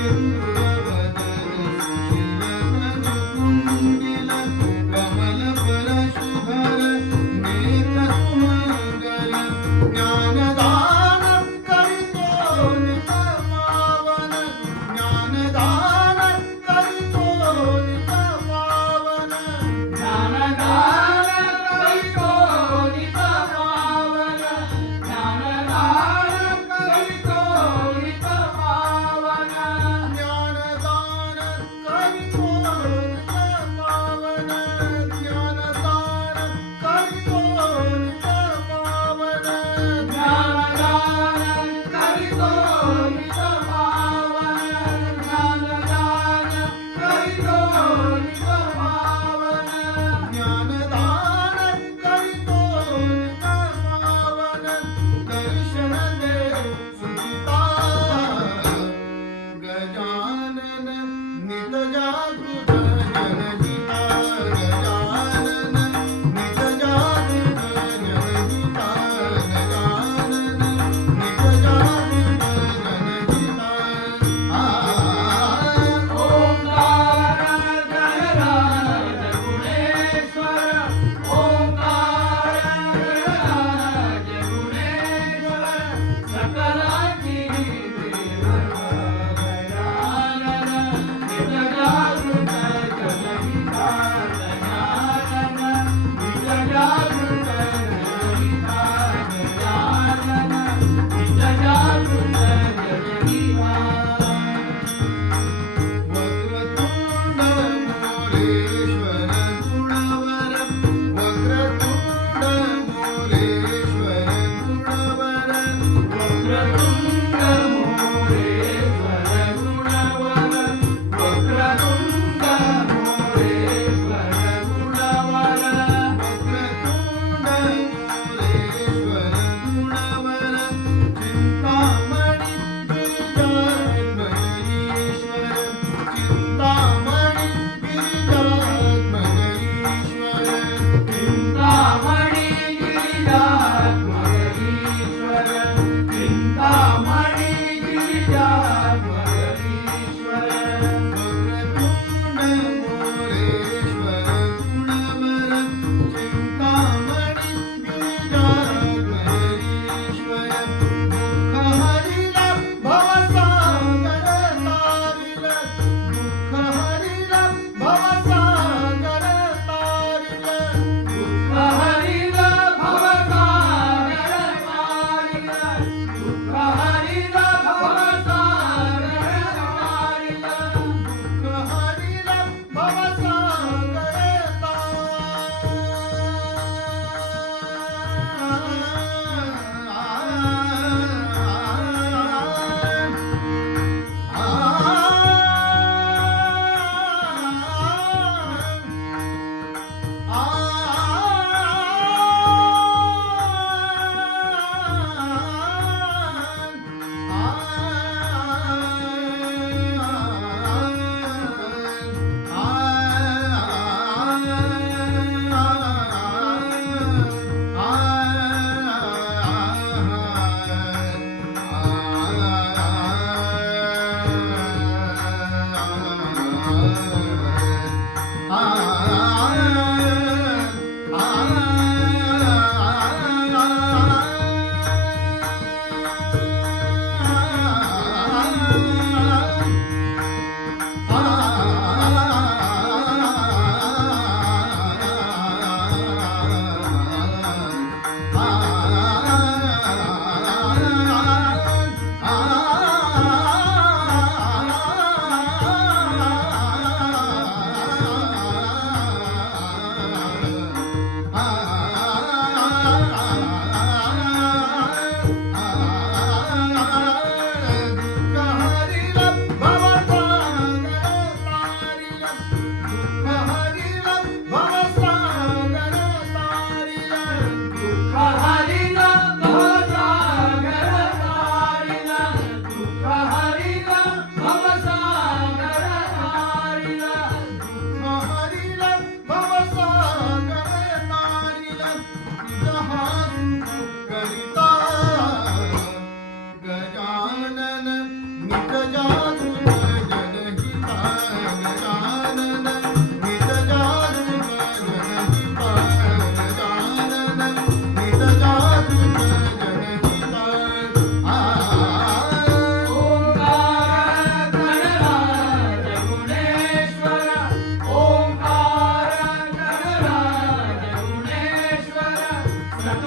Thank you.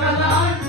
Bye.